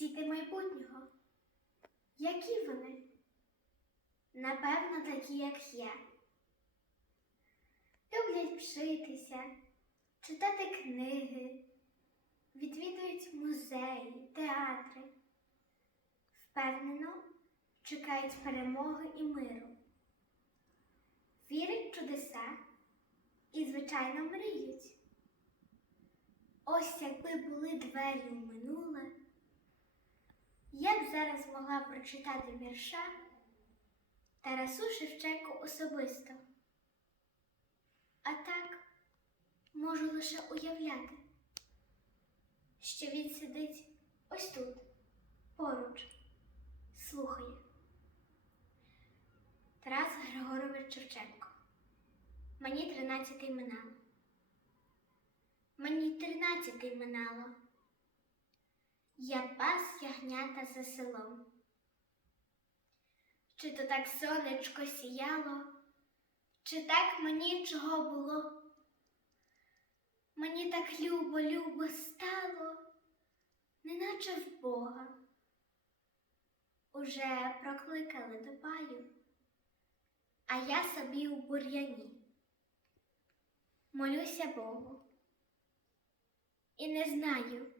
Діти майбутнього. Які вони? Напевно, такі, як я. Люблять вчитися, читати книги, відвідують музеї, театри. Впевнено, чекають перемоги і миру. Вірять в чудеса і, звичайно, мріють. Ось якби були двері у минуле, я б зараз могла прочитати вірша Тарасу Шевченку особисто. А так можу лише уявляти, що він сидить ось тут, поруч, слухає. Тарас Григорович Шевченко. Мені тринадцятий минало. Мені тринадцятий минало. Я пас ягнята за селом. Чи то так сонечко сіяло, чи так мені чого було? Мені так любо, любо стало, неначе в Бога. Уже прокликали до паю, а я собі у бур'яні. Молюся Богу. І не знаю,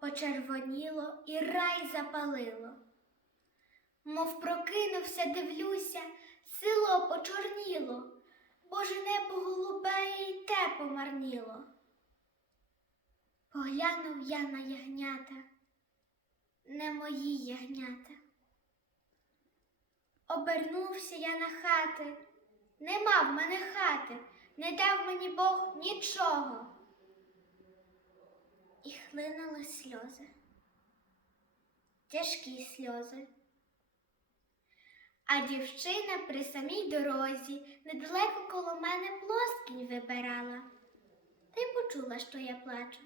почервоніло і рай запалило. Мов прокинувся, дивлюся, село почорніло, Боже небо голубе і те помарніло. Поглянув я на ягнята, не мої ягнята. Обернувся я на хати, нема в мене хати, не дав мені Бог нічого. Хлинули сльози, тяжкі сльози. А дівчина при самій дорозі недалеко коло мене плоскінь вибирала, та й почула, що я плачу.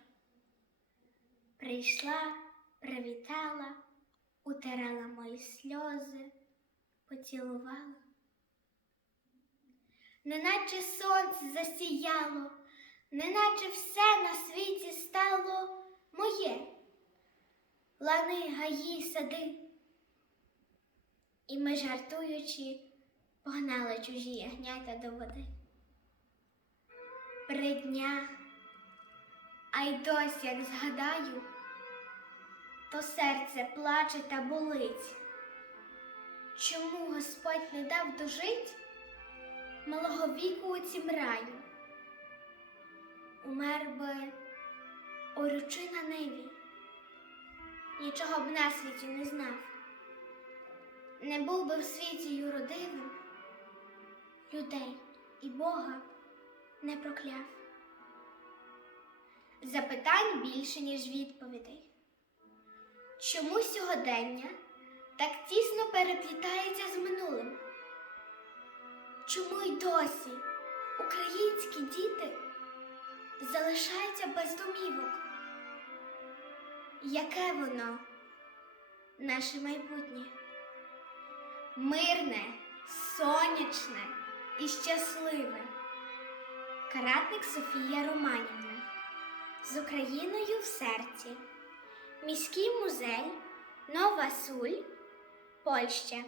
Прийшла, привітала, утирала мої сльози, поцілувала. Неначе сонце засіяло, неначе все на світі стало моє. Лани, гаї, сади. І ми, жартуючи, погнали чужі ягнята до води. При дня, а й дось, як згадаю, то серце плаче та болить. Чому Господь не дав дожить малого віку у цім раю? Умер би орючи на ниві, нічого б на світі не знав не був би в світі юродивим, людей і Бога не прокляв. Запитань більше, ніж відповідей. Чому сьогодення так тісно переплітається з минулим? Чому й досі українські діти залишаються без домівок? Яке воно, наше майбутнє? мирне, сонячне і щасливе. Каратник Софія Романівна з Україною в серці. Міський музей Нова Суль, Польща.